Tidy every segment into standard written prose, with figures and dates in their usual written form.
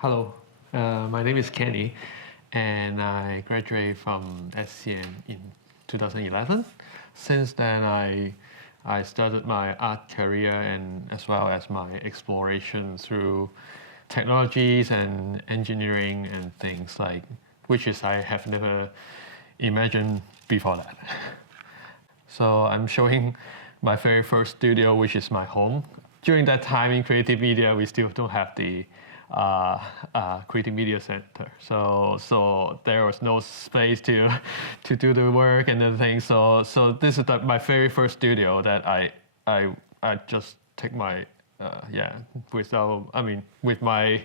Hello, my name is Kenny, and I graduated from SCM in 2011. Since then, I started my art career and as well as my exploration through technologies and engineering and things like which is I have never imagined before that. So I'm showing my very first studio, which is my home. During that time in creative media, we still don't have the creative media center. So there was no space to do the work and everything. So this is my very first studio that I just take my without with my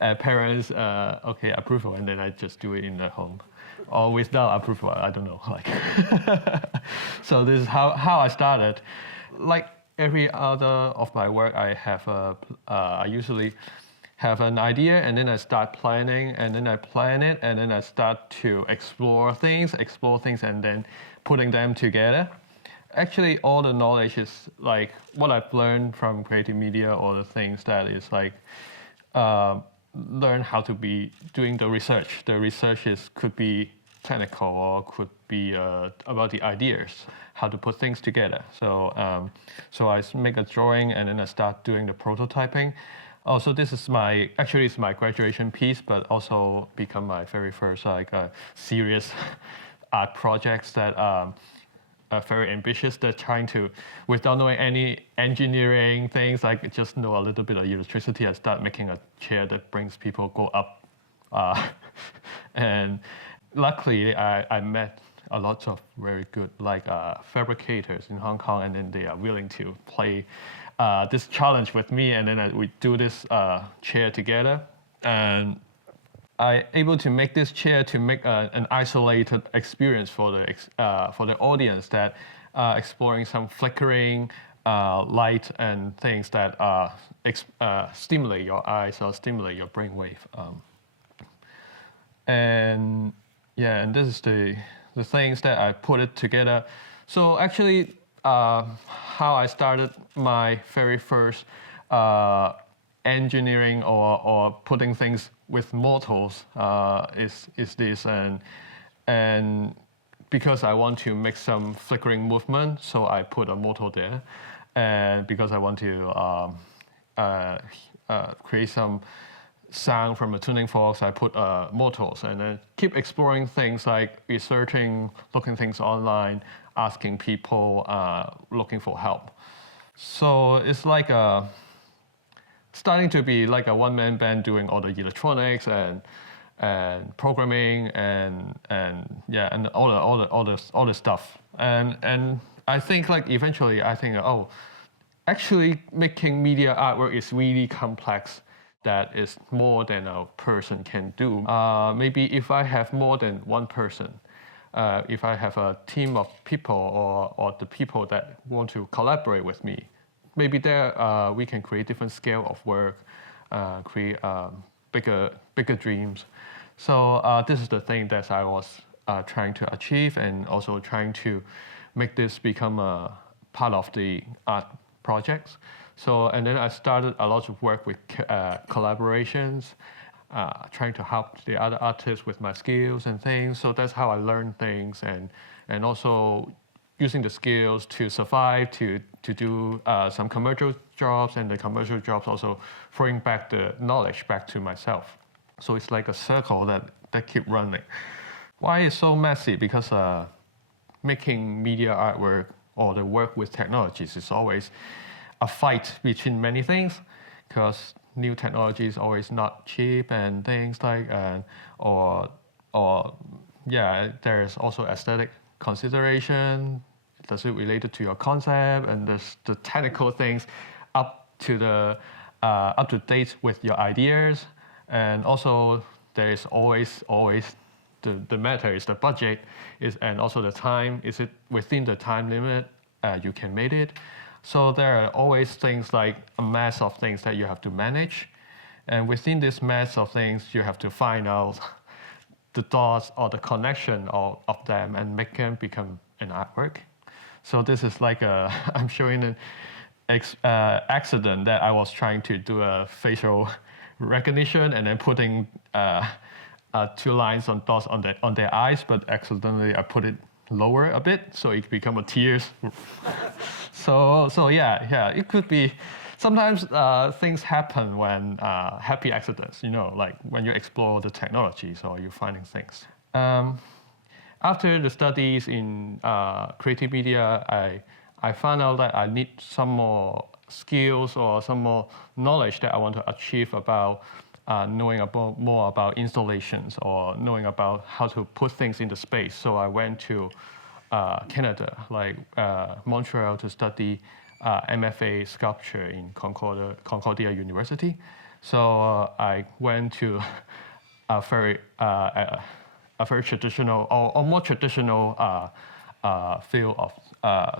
parents approval, and then I just do it in the home, or without approval. I don't know. Like, so this is how I started. Like every other of my work, I usually have an idea, and then I start planning, and then I plan it, and then I start to explore things, and then putting them together. Actually, all the knowledge is like what I've learned from creative media, or the things that is like learn how to be doing the research. The research could be technical or could be about the ideas, how to put things together. So I make a drawing and then I start doing the prototyping. Also, this is it's my graduation piece, but also become my very first serious art projects that are very ambitious. They're trying to, without knowing any engineering things, like just know a little bit of electricity. I start making a chair that brings people go up, and luckily I met a lot of very good fabricators in Hong Kong, and then they are willing to play this challenge with me, and then we do this chair together, and I able to make this chair to make an isolated experience for the audience that exploring some flickering light and things that stimulate your eyes or stimulate your brainwave. And yeah, and this is the things that I put it together. So actually, how I started my very first engineering or putting things with mortals is this, and because I want to make some flickering movement, so I put a mortal there, and because I want to create some sound from a tuning forks, I put mortals, and then keep exploring things like researching, looking things online, asking people, looking for help. So it's like starting to be like a one-man band doing all the electronics and programming and all the stuff. And I think like eventually I think actually making media artwork is really complex. That is more than a person can do. Maybe if I have more than one person, if I have a team of people or the people that want to collaborate with me, maybe there we can create different scale of work, create bigger dreams. So this is the thing that I was trying to achieve, and also trying to make this become a part of the art projects. So, and then I started a lot of work with collaborations, trying to help the other artists with my skills and things. So that's how I learned things, and also using the skills to survive, to do some commercial jobs, and the commercial jobs also throwing back the knowledge back to myself. So it's like a circle that keep running. Why it's so messy? Because making media artwork or the work with technologies is always a fight between many things, because new technology is always not cheap and things like, there's also aesthetic consideration. Does it related to your concept, and there's the technical things up to date with your ideas, and also there is always the matter is the budget and also the time. Is it within the time limit you can make it? So there are always things like a mass of things that you have to manage. And within this mass of things, you have to find out the dots or the connection of them and make them become an artwork. So this is like I'm showing an accident that I was trying to do a facial recognition and then putting 2 lines on dots on their eyes, but accidentally I put it lower a bit, so it become a tears. so yeah, it could be. Sometimes things happen when happy accidents, like when you explore the technologies or you're finding things. After the studies in creative media, I found out that I need some more skills or some more knowledge that I want to achieve about knowing more about installations or knowing about how to put things into space. So I went to Canada, like Montreal, to study MFA sculpture in Concordia University. So I went to a very traditional or more traditional field of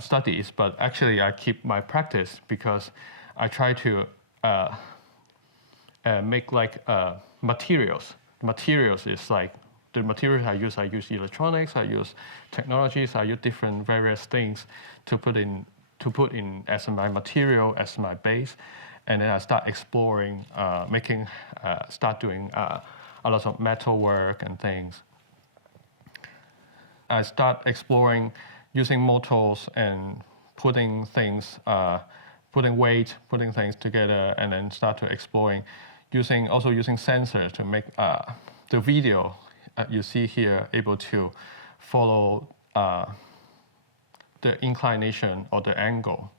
studies, but actually I keep my practice because I try to make like materials. Materials is like the materials I use electronics, I use technologies, I use different various things to put in as my material, as my base, and then I start exploring, start doing a lot of metal work and things. I start exploring using motors and putting things, putting weight, putting things together, and then start to exploring, also using sensors to make the video you see here able to follow the inclination or the angle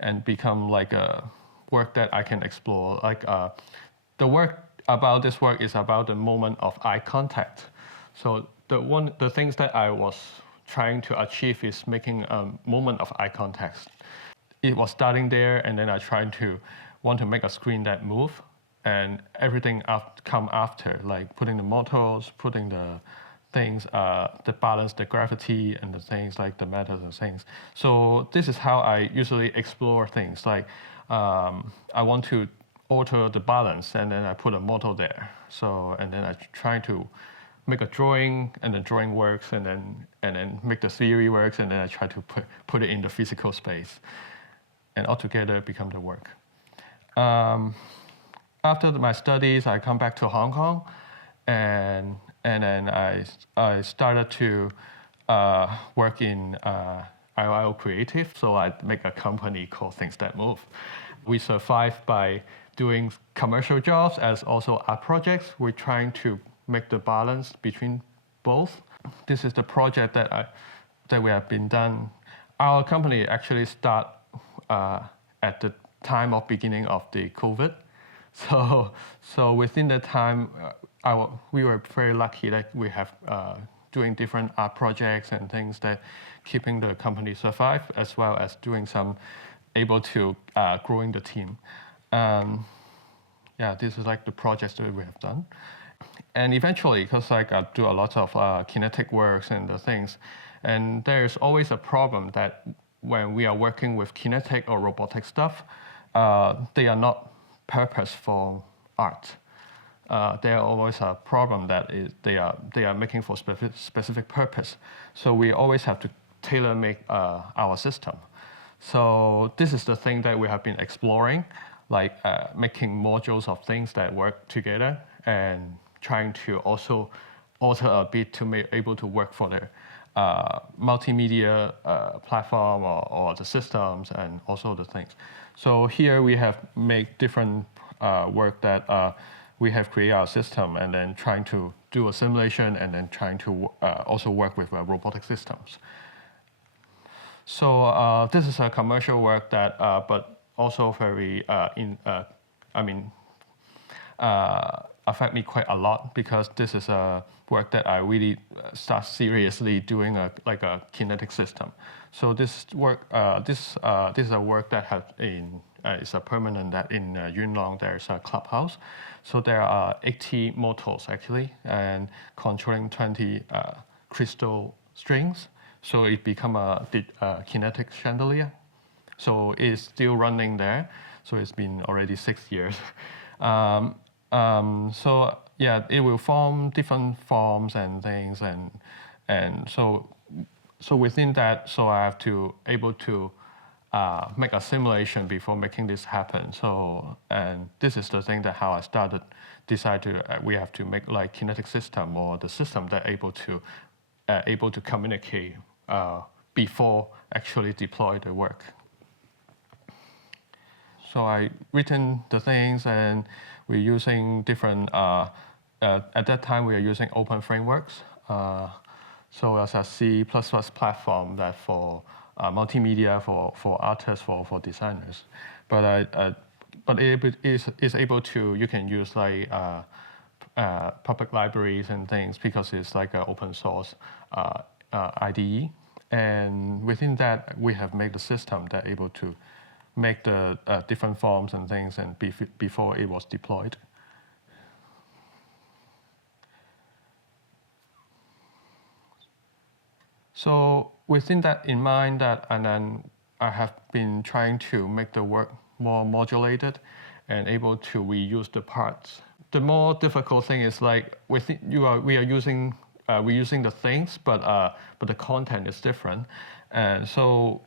and become like a work that I can explore. Like the work about this work is about the moment of eye contact. So the things that I was trying to achieve is making a moment of eye contact. It was starting there, and then I want to make a screen that move, and everything come after, like putting the motors, putting the things, the balance, the gravity, and the things like the metals and things. So this is how I usually explore things. Like I want to alter the balance, and then I put a motor there. And then I try to make a drawing, and the drawing works, and then make the theory works, and then I try to put it in the physical space, and altogether become the work. After my studies, I come back to Hong Kong, and then I started to work in IOIO Creative. So I make a company called Things That Move. We survive by doing commercial jobs as also art projects. We're trying to make the balance between both. This is the project that we have been done. Our company actually start at the time of beginning of the COVID. So within the time, we were very lucky that we have doing different art projects and things that keeping the company survive, as well as doing some able to growing the team. Yeah, this is like the projects that we have done. And eventually, because I do a lot of kinetic works and the things, and there's always a problem that when we are working with kinetic or robotic stuff, they are not purpose for art. There always a problem that they are making for specific purpose. So we always have to tailor make our system. So this is the thing that we have been exploring, like making modules of things that work together and trying to also alter a bit to be able to work for the multimedia platform or the systems and also the things. So here we have made different work that we have created our system and then trying to do a simulation and then trying to also work with robotic systems. So this is a commercial work that, but also very, affect me quite a lot because this is a work that I really start seriously doing like a kinetic system. So this work, this is a work that has it's a permanent that in Yuen Long there's a clubhouse. So there are 80 motors actually and controlling 20 crystal strings. So it become a kinetic chandelier. So it's still running there. So it's been already 6 years. So yeah, it will form different forms and things, and so within that, so I have to able to make a simulation before making this happen. So, and this is the thing that how I started, decided we have to make like kinetic system or the system that able to communicate before actually deploy the work. So I written the things, and we're using different. At that time, we are using open frameworks. So as a C++ platform that for multimedia, for artists, for designers. But it is able to, you can use like public libraries and things because it's like an open source IDE. And within that, we have made the system that able to make the different forms and things and before it was deployed. So within that in mind, and then I have been trying to make the work more modulated and able to reuse the parts. The more difficult thing is like we're using the things, but the content is different, and so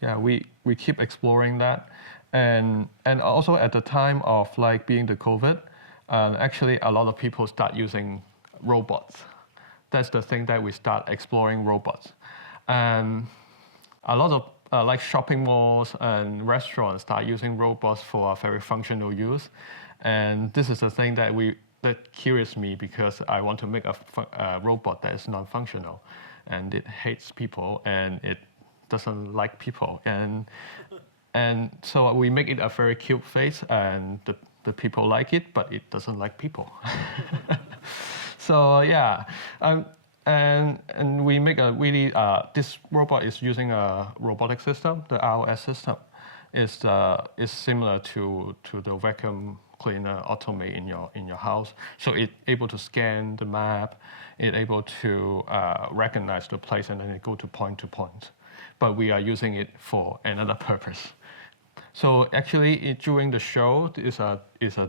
yeah, we keep exploring that, and also at the time of like being the COVID, actually a lot of people start using robots. That's the thing that we start exploring robots. And a lot of like shopping malls and restaurants start using robots for a very functional use. And this is the thing that curious me because I want to make a robot that is non-functional. And it hates people and it doesn't like people. And so we make it a very cute face and the people like it, but it doesn't like people. So yeah, and we make a really, this robot is using a robotic system. The ROS system is similar to the vacuum cleaner automate in your house. So it's able to scan the map, it's able to recognize the place, and then it go to point. But we are using it for another purpose. So actually, during the show is a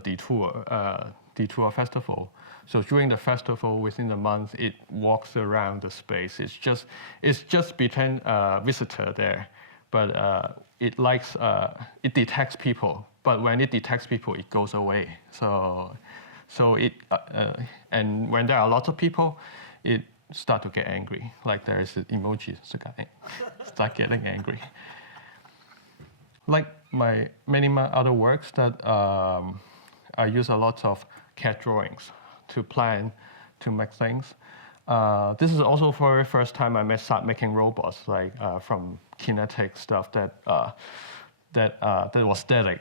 detour festival. So during the festival, within the month, it walks around the space. It's just between visitor there, but it detects people. But when it detects people, it goes away. So it and when there are lots of people, it start to get angry. Like there is an emoji, start getting angry. Like many other works that I use a lot of CAD drawings to plan, to make things. This is also for the first time I start making robots, like from kinetic stuff that was static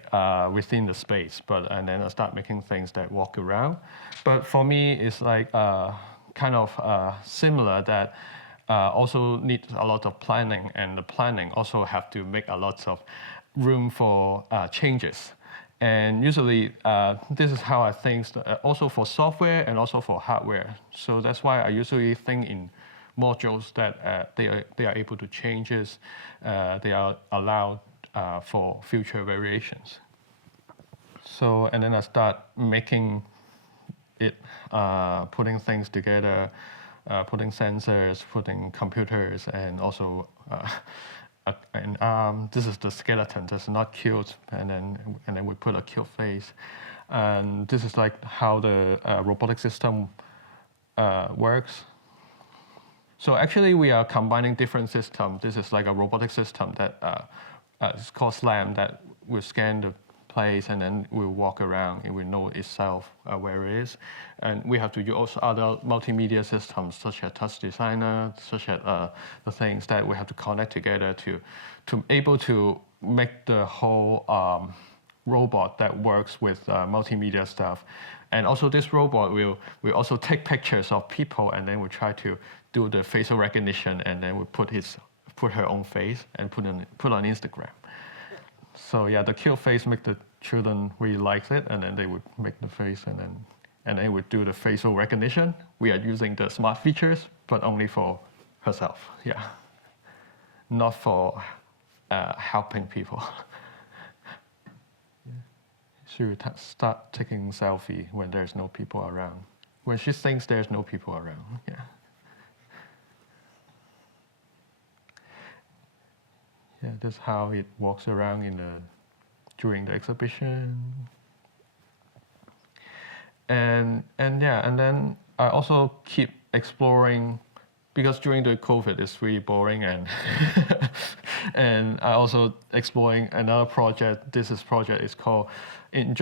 within the space, and then I start making things that walk around. But for me, it's like kind of similar that also needs a lot of planning, and the planning also have to make a lot of room for changes. And usually, this is how I think, also for software and also for hardware. So that's why I usually think in modules that they are able to changes, they are allowed for future variations. So, and then I start making it, putting things together, putting sensors, putting computers, and also an arm. This is the skeleton that's not killed, and then we put a killed face. And this is like how the robotic system works. So actually, we are combining different systems. This is like a robotic system that it's called SLAM that will scan the place and then will walk around. It will know itself where it is. And we have to use other multimedia systems such as Touch Designer, such as the things that we have to connect together to able to make the whole robot that works with multimedia stuff. And also this robot will also take pictures of people, and then we try to do the facial recognition, and then we put her own face and put on Instagram. So yeah, the kill face make the children really like it, and then they would make the face, and they would do the facial recognition. We are using the smart features, but only for herself. Yeah, not for helping people. She would start taking selfie when there's no people around. When she thinks there's no people around. Yeah. yeah, this is how it walks around during the exhibition. And then I also keep exploring, because during the COVID it's really boring, and and I also exploring another project. This project is called in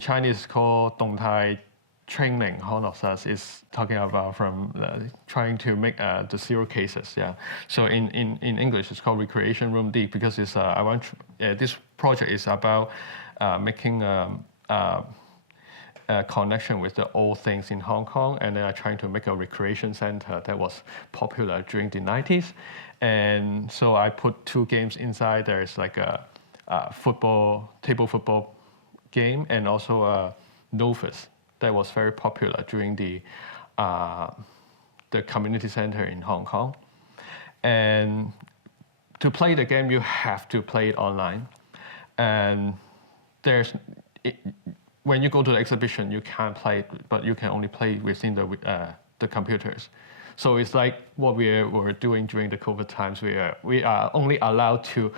Chinese it's called 动态 training. Is talking about from trying to make the zero cases. Yeah. So in English it's called recreation room D, because it's this project is about making a connection with the old things in Hong Kong, and then I'm trying to make a recreation center that was popular during the 90s. And so I put 2 games inside. There's like a table football game, and also a Novus that was very popular during the community center in Hong Kong. And to play the game, you have to play it online. And when you go to the exhibition, you can't play it, but you can only play within the computers. So it's like what we were doing during the COVID times. We are only allowed to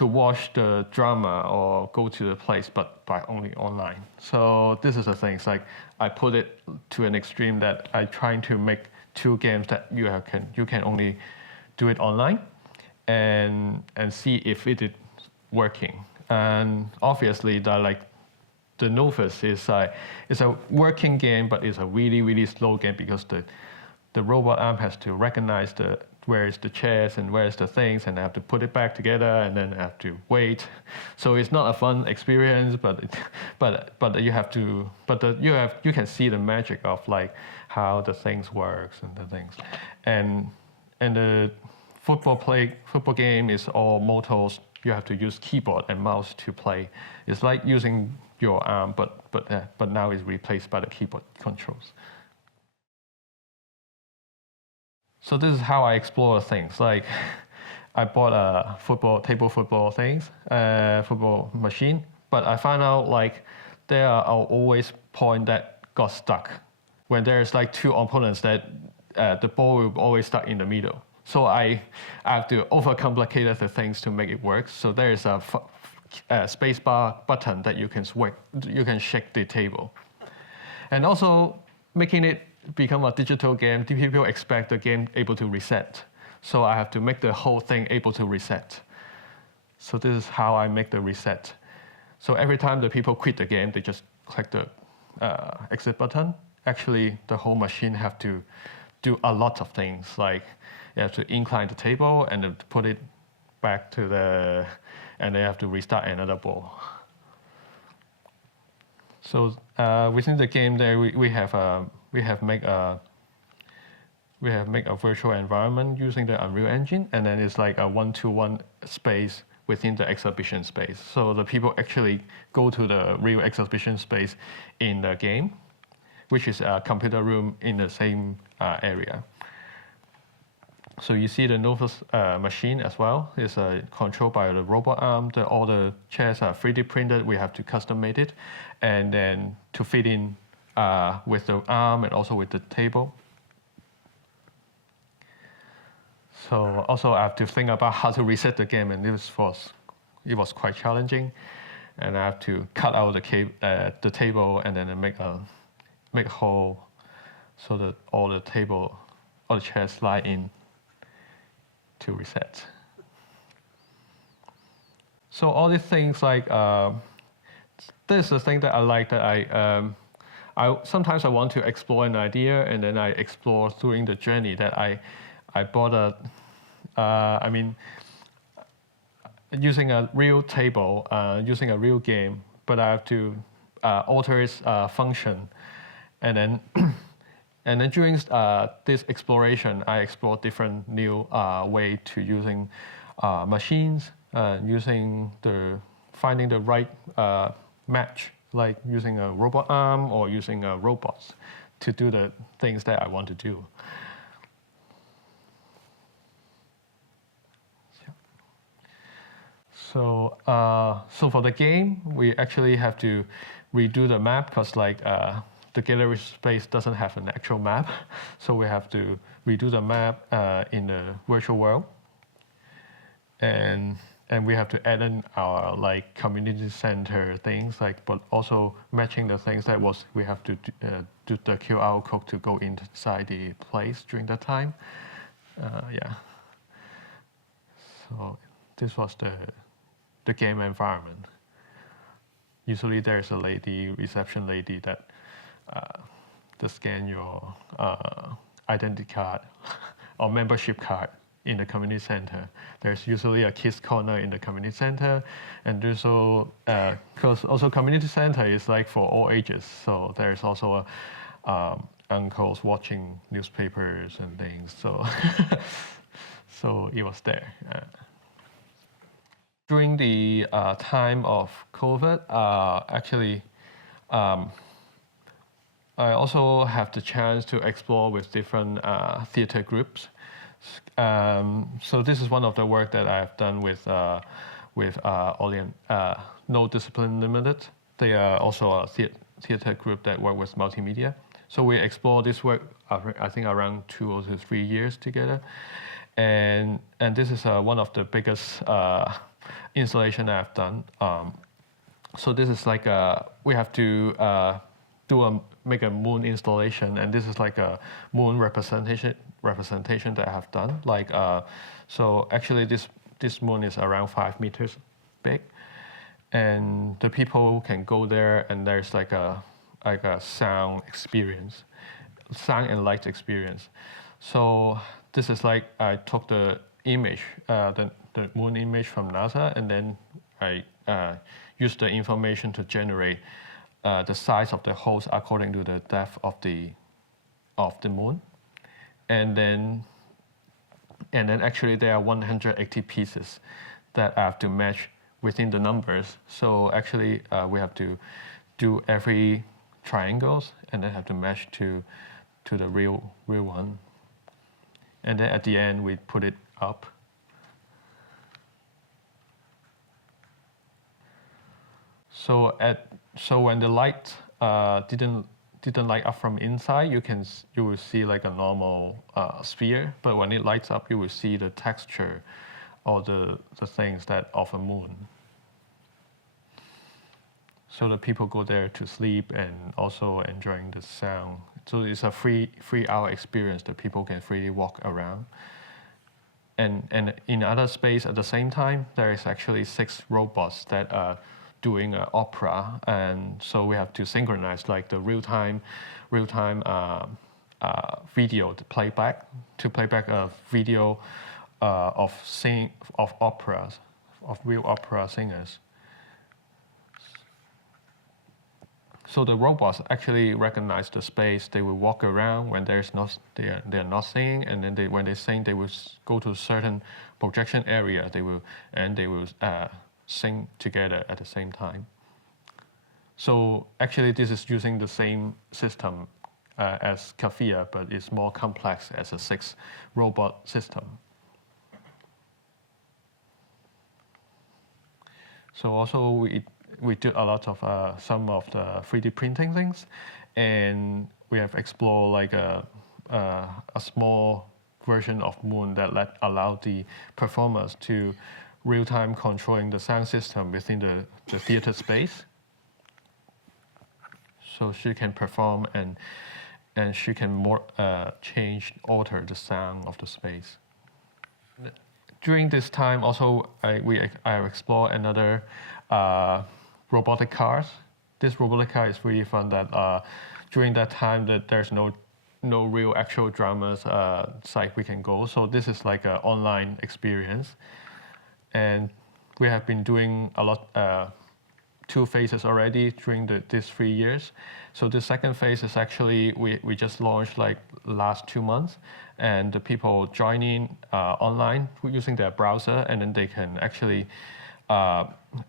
watch the drama or go to the place, but by only online. So this is the thing. It's like I put it to an extreme that I trying to make 2 games that you can only do it online, and see if it is working. And obviously the Novus is a working game, but it's a really, really slow game, because the robot arm has to recognize where is the chairs and where is the things, and I have to put it back together, and then I have to wait. So it's not a fun experience, but you can see the magic of like how the things works and the things, and the football game is all motors. You have to use keyboard and mouse to play. It's like using your arm, but now it's replaced by the keyboard controls. So this is how I explore things. Like I bought a table football football machine, but I found out like there are always points that got stuck. When there's like 2 opponents, that the ball will always stuck in the middle. So I have to overcomplicate the things to make it work. So there is a spacebar button that you can shake the table. And also making it become a digital game, people expect the game able to reset. So I have to make the whole thing able to reset. So this is how I make the reset. So every time the people quit the game, they just click the exit button. Actually, the whole machine have to do a lot of things, like you have to incline the table and then put it back to and they have to restart another ball. So within the game there, we have make a virtual environment using the Unreal Engine, and then it's like a 1-to-1 space within the exhibition space. So the people actually go to the real exhibition space in the game, which is a computer room in the same area. So you see the Novus machine as well. It's controlled by the robot arm. All the chairs are 3D printed. We have to custom made it, and then to fit in with the arm and also with the table. So also I have to think about how to reset the game, and it was quite challenging. And I have to cut out the table and then make a hole so that all the chairs slide in to reset. So all these things, like this is the thing that I like, that I sometimes I want to explore an idea, and then I explore during the journey that I bought using a real table, using a real game, but I have to alter its function, and then and then during this exploration, I explored different new way to using machines, finding the right match, like using a robot arm or using robots to do the things that I want to do. So for the game, we actually have to redo the map, because the gallery space doesn't have an actual map. So we have to redo the map in the virtual world. and and we have to add in our like community center things, like, but also matching the things that was we have to do the QR code to go inside the place during that time. Yeah. So this was the game environment. Usually there's a lady, reception lady, that to scan your identity card or membership card in the community center. There's usually a kids corner in the community center, and there's also because also community center is like for all ages. So there's also uncles watching newspapers and things. So so it was there. During the time of COVID, actually, I also have the chance to explore with different theater groups. So this is one of the work that I've done with No Discipline Limited. They are also a theater group that work with multimedia. So we explore this work, I think, around 2 or 3 years together. And this is one of the biggest installation I've done. So this is like we have to make a moon installation, and this is like a moon representation that I have done. Like so actually this moon is around 5 meters big, and the people can go there, and there's like a sound experience, sound and light experience. So this is like I took the image, the moon image from NASA, and then I used the information to generate the size of the holes according to the depth of the moon, and then actually there are 180 pieces that I have to match within the numbers. So actually we have to do every triangles, and then have to match to the real one, and then at the end we put it up. So when the light didn't light up from inside, you will see like a normal sphere. But when it lights up, you will see the texture or the things that of a moon. So the people go there to sleep and also enjoying the sound. So it's a 3-hour experience that people can freely walk around. And in other space at the same time, there is actually 6 robots that are doing an opera, and so we have to synchronize like the real-time video to play back a video of operas, of real opera singers. So the robots actually recognize the space. They will walk around when there's not they are not singing, and then when they sing, they will go to a certain projection area. They will sing together at the same time. So actually, this is using the same system as CAFIA, but it's more complex as a 6-robot system. So also we did a lot of some of the 3D printing things, and we have explored like a small version of moon that allow the performers to real-time controlling the sound system within the theater space. So she can perform and she can alter the sound of the space. During this time also I explore another robotic cars. This robotic car is really fun that during that time that there's no real actual dramas site we can go. So this is like an online experience. And we have been doing a lot, 2 phases already during these 3 years. So the second phase is actually, we just launched like last 2 months, and the people join in online using their browser, and then they can actually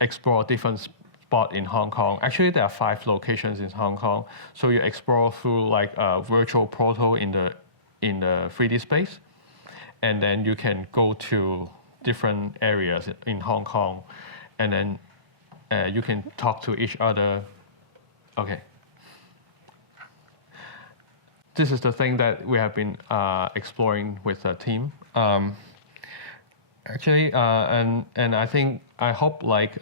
explore different spots in Hong Kong. Actually, there are 5 locations in Hong Kong. So you explore through like a virtual portal in the 3D space, and then you can go to different areas in Hong Kong, and then you can talk to each other. Okay. This is the thing that we have been exploring with the team. Actually, and I hope like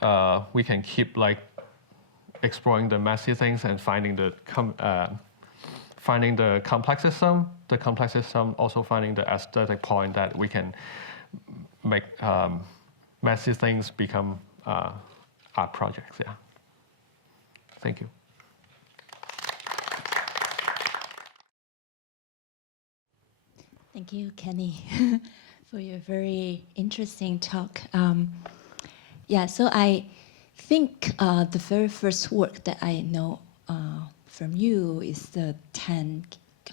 we can keep like exploring the messy things and finding finding the complex system. The complex system also finding the aesthetic point that we can make messy things become art projects. Yeah. Thank you. Thank you, Kenny, for your very interesting talk. Yeah, so I think the very first work that I know from you is the 10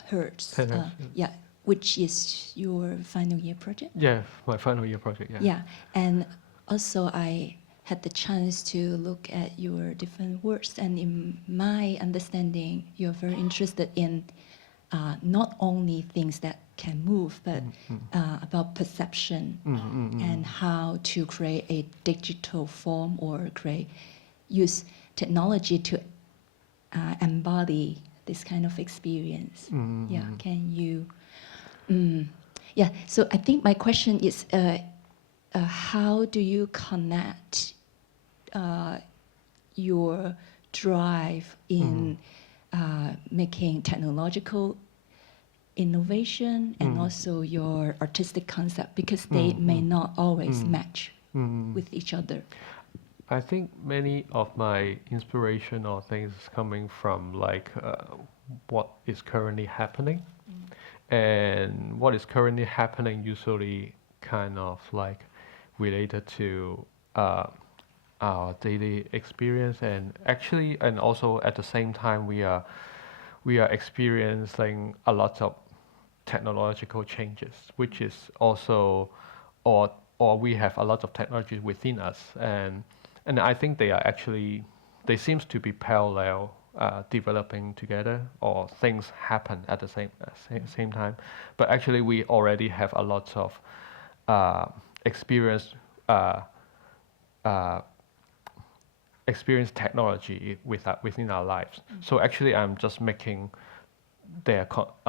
Hertz. 10 Hertz, yeah, which is your final year project? Yeah, my final year project, yeah. Yeah, and also I had the chance to look at your different works, and in my understanding, you're very interested in not only things that can move, but about perception and how to create a digital form or use technology to embody this kind of experience. Yeah, can you? Yeah, so I think my question is, how do you connect your drive in making technological innovation and also your artistic concept, because they may not always match with each other? I think many of my inspiration or things is coming from like what is currently happening, and what is currently happening usually kind of like related to our daily experience, and actually and also at the same time we are experiencing a lot of technological changes, which is also or we have a lot of technology within us, and I think they are actually they seems to be parallel developing together, or things happen at the same time, but actually we already have a lot of experience experience technology within our lives. So actually I'm just making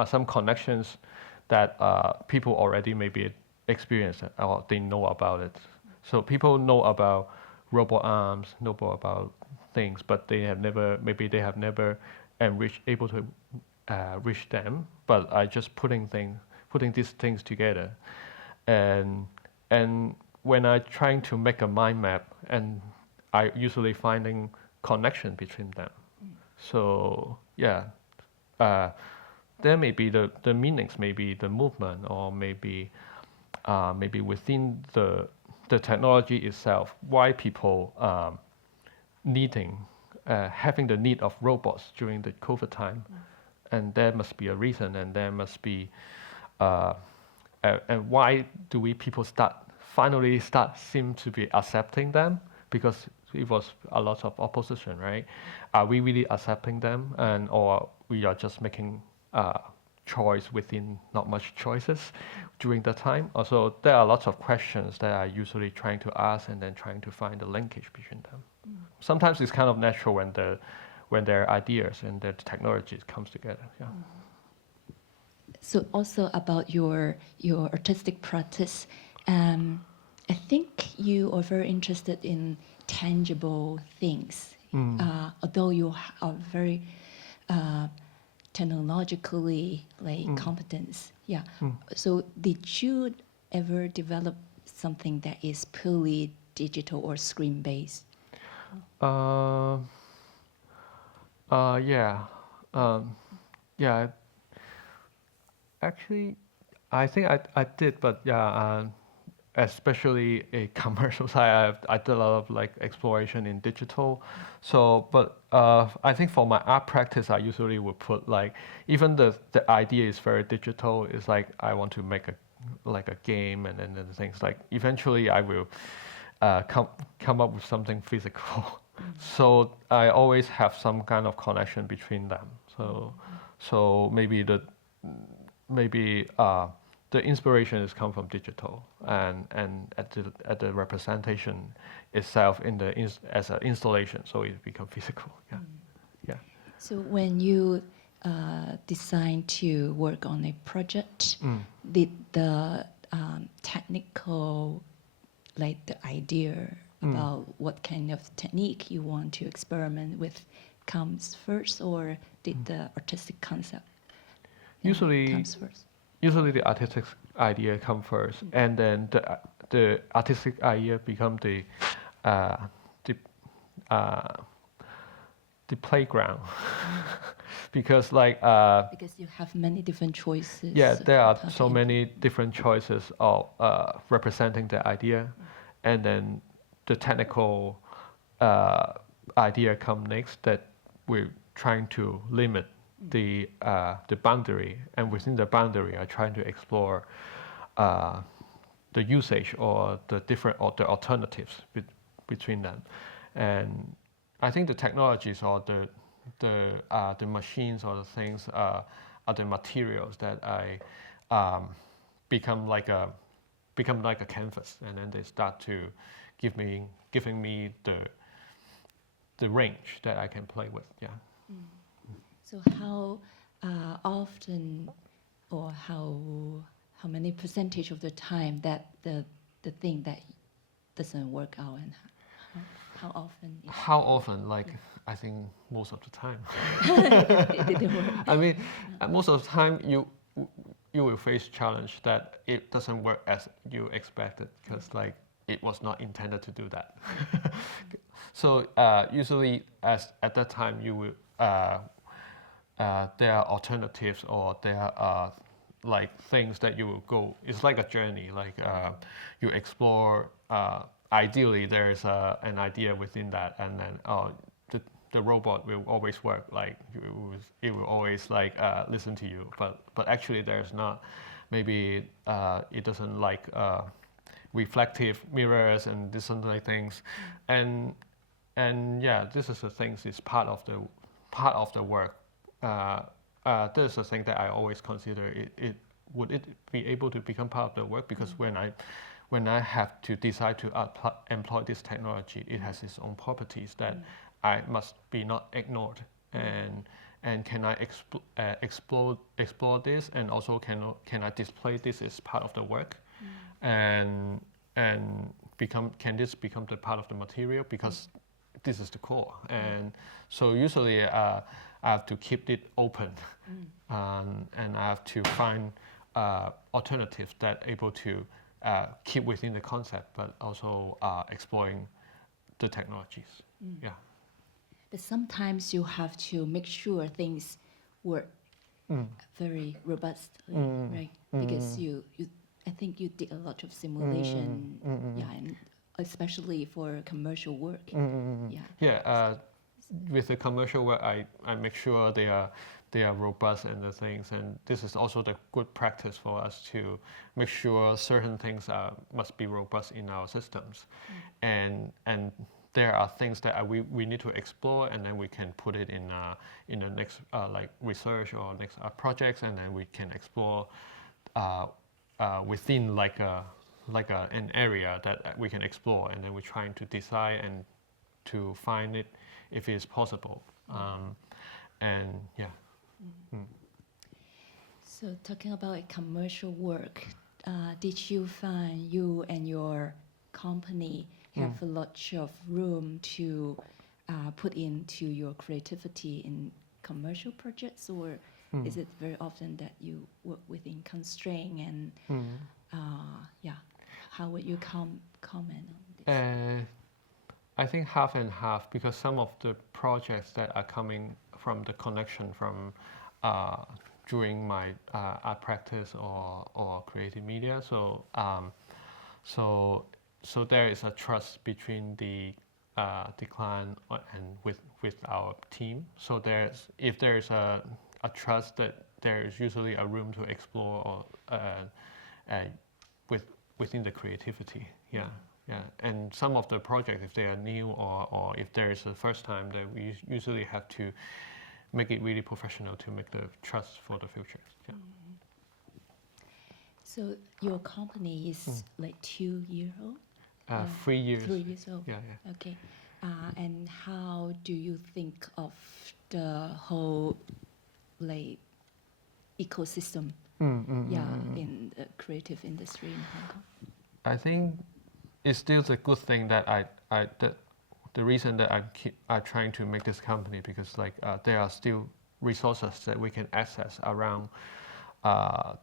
some connections that people already maybe experience or they know about it. So people know about robot arms, know about things, but they have never able to reach them. But I just putting these things together, and when I trying to make a mind map, and I usually finding connection between them. So yeah, there may be the meanings, maybe the movement, or maybe within the technology itself, why people needing having the need of robots during the COVID time, and there must be a reason, and there must be and why do we people finally seem to be accepting them, because it was a lot of opposition, right? Are we really accepting them, and or we are just making choice within not much choices during that time? Also, there are lots of questions that I usually trying to ask and then trying to find the linkage between them. Sometimes it's kind of natural when their ideas and their technologies comes together. Yeah. So also about your artistic practice, I think you are very interested in tangible things, although you are very technologically competent. Yeah. So did you ever develop something that is purely digital or screen based? Yeah. Yeah. Actually, I think I did, but yeah, especially a commercial side, I did a lot of like exploration in digital. So, but I think for my art practice, I usually would put like, even the idea is very digital. It's like I want to make a game, and then things like eventually I will come up with something physical. So I always have some kind of connection between them. So maybe the inspiration is come from digital, and at the representation itself as an installation, so it become physical. Yeah. Yeah. So when you decide to work on a project, did the technical like the idea about what kind of technique you want to experiment with comes first, or did the artistic concept comes first? Usually the artistic idea come first, and then the artistic idea become uh, the the playground. Because Because you have many different choices. yeah, there are how to so many different choices of representing the idea, and then the technical idea come next, that we're trying to limit the boundary, and within the boundary are trying to explore the usage or the different or the alternatives between them. And I think the technologies or the machines or the things are the materials that I become like a canvas, and then they start to giving me the range that I can play with. Yeah. So how often, or how many percentage of the time that the thing that doesn't work out, and how often? How often? Like, I think most of the time. It didn't work. I mean, most of the time you will face challenge that it doesn't work as you expected, because like it was not intended to do that. So usually at that time you will there are alternatives, or there are like things that you will go. It's like a journey. Like you explore. Ideally, there is an idea within that, and then the robot will always work. Like it will always like listen to you. But actually, there's not. Maybe it doesn't like reflective mirrors and this and like things, and yeah, this is the things. Is part of the work. This is the thing that I always consider. Would it be able to become part of the work? Because when I have to decide to employ this technology, it has its own properties that I must be not ignored. And can I explore this, and also can I display this as part of the work, and can this become the part of the material, because this is the core. And so usually I have to keep it open, and I have to find alternatives that able to keep within the concept, but also exploring the technologies. Yeah. But sometimes you have to make sure things work very robustly, right? Because I think you did a lot of simulation, yeah, and especially for commercial work. Yeah. Yeah. With the commercial work, I make sure they are robust and the things, and this is also the good practice for us to make sure certain things must be robust in our systems, and there are things that we need to explore, and then we can put it in the next like research or next projects, and then we can explore within like an area that we can explore, and then we're trying to decide and to find it if it is possible, and yeah. So talking about commercial work, did you find you and your company have a lot of room to put into your creativity in commercial projects, or is it very often that you work within constraint, and yeah, how would you comment on this? I think half and half, because some of the projects that are coming from the connection from during my art practice or creative media. So there is a trust between the client and with our team. So if there's a trust, that there is usually a room to explore or within the creativity. Yeah. Yeah, and some of the projects, if they are new or if there is a first time, then we usually have to make it really professional to make the trust for the future. Yeah. So your company is like 2 years old? 3 years. 3 years old. Yeah, yeah. Okay. And how do you think of the whole like ecosystem? In the creative industry in Hong Kong? I think it's still the good thing that the reason that I'm trying to make this company, because like there are still resources that we can access around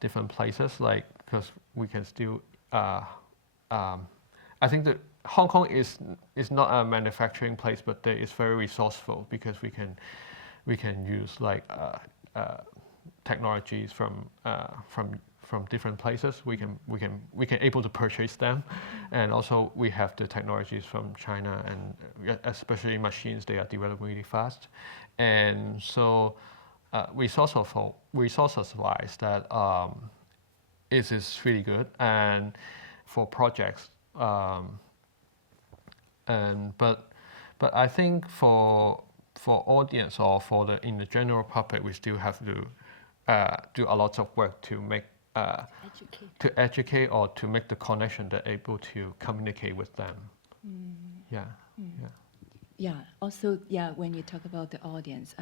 different places, like because we can still I think that Hong Kong is not a manufacturing place, but it's very resourceful because we can use like technologies from different places. We can able to purchase them, and also we have the technologies from China, and especially machines, they are developing really fast, and so resources wise that it is really good, and for projects, and but I think for audience or in the general public, we still have to do a lot of work to make to educate or to make the connection that able to communicate with them. Yeah. Yeah. Also, when you talk about the audience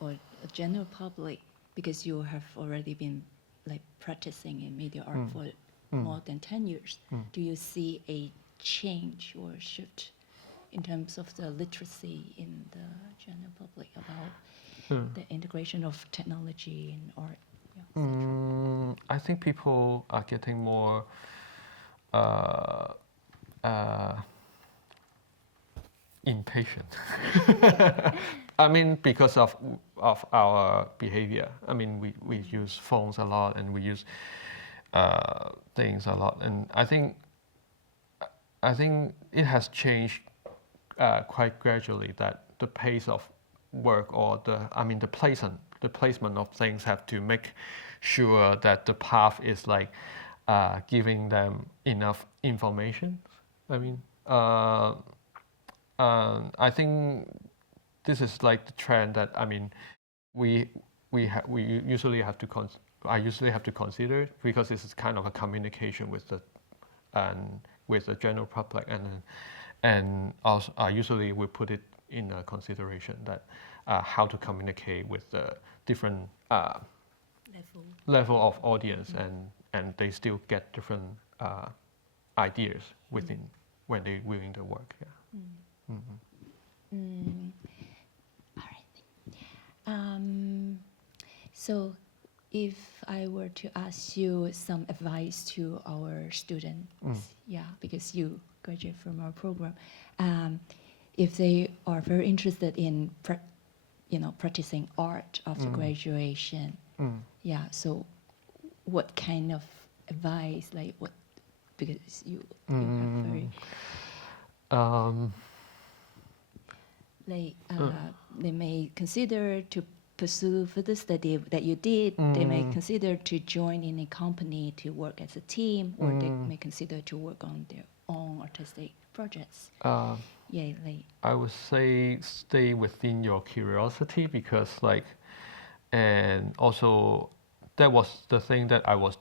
or a general public, because you have already been like practicing in media art for more than 10 years, do you see a change or shift in terms of the literacy in the general public about the integration of technology and art? I think people are getting more impatient. I mean, because of our behavior. I mean, we use phones a lot, and we use things a lot, and I think it has changed quite gradually, that the pace of work or the placement of things have to make sure that the path is like giving them enough information. I mean, I think this is like the trend that, I mean, we usually have to I usually have to consider, because this is kind of a communication with the general public, and also usually we put it in a consideration that how to communicate with the different level of audience, and they still get different ideas within when they're doing the work. Yeah. All right. So if I were to ask you some advice to our students, because you graduate from our program, if they are very interested in practicing art after graduation, so what kind of advice, like what, because you have very they may consider to pursue further study that you did. They may consider to join in a company to work as a team, or they may consider to work on their own artistic projects. I would say stay within your curiosity, because and also that was the thing that I was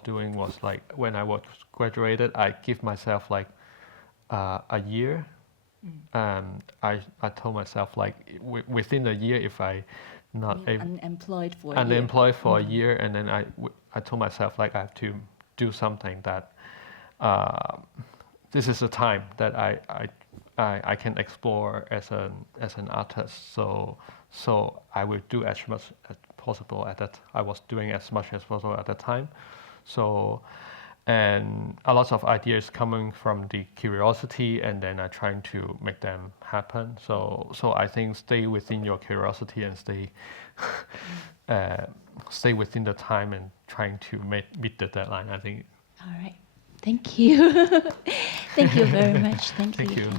doing, was like when I was graduated, I give myself like a year. I told myself like within a year, if I not unemployed for a year, and then I told myself like I have to do something that this is the time that I can explore as an artist. So I will do as much as possible at that. I was doing as much as possible at that time. So, and a lot of ideas coming from the curiosity, and then I trying to make them happen. So I think stay within your curiosity, and stay within the time, and trying to meet the deadline, I think. All right. Thank you. Thank you very much. Thank you. You.